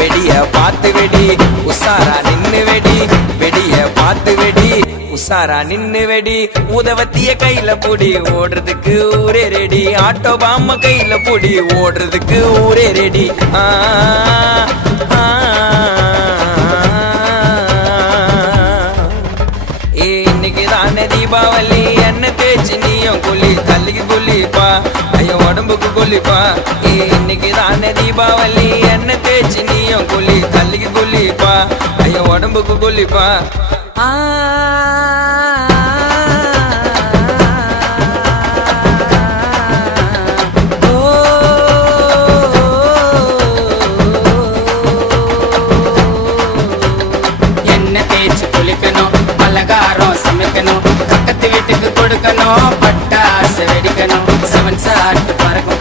வெடிய பார்த்து வெடி உசாரா நின்னு வெடி வெடிய பார்த்து வெடி உசாரா நின்னு வெடி உதவத்திய கையில புடி ஓடுறதுக்கு ஊரே ரெடி ஆட்டோ பாம்ம கையில புடி ஓடுறதுக்கு ஊரே ரெடி இன்னைக்கு தானே தீபாவளி என்ன தேய்ச்சி நீயும் குளி தள்ளிக்கு குளிப்பா ஐயோ உடம்புக்கு குளிப்பா இன்னைக்கு தானே தீபாவளி என்ன தேய்ச்சி நீயும் குளி தள்ளிக்கு குளிப்பா ஐயோ உடம்புக்கு குளிப்பா என்ன தேய்ச்சி குளிக்கணும் பலகாரம் சமைக்கணும் பக்கத்து வீட்டுக்கு கொடுக்கணும் பட்டாசு வெடிக்கணும் 7 சாட் பறக்கும்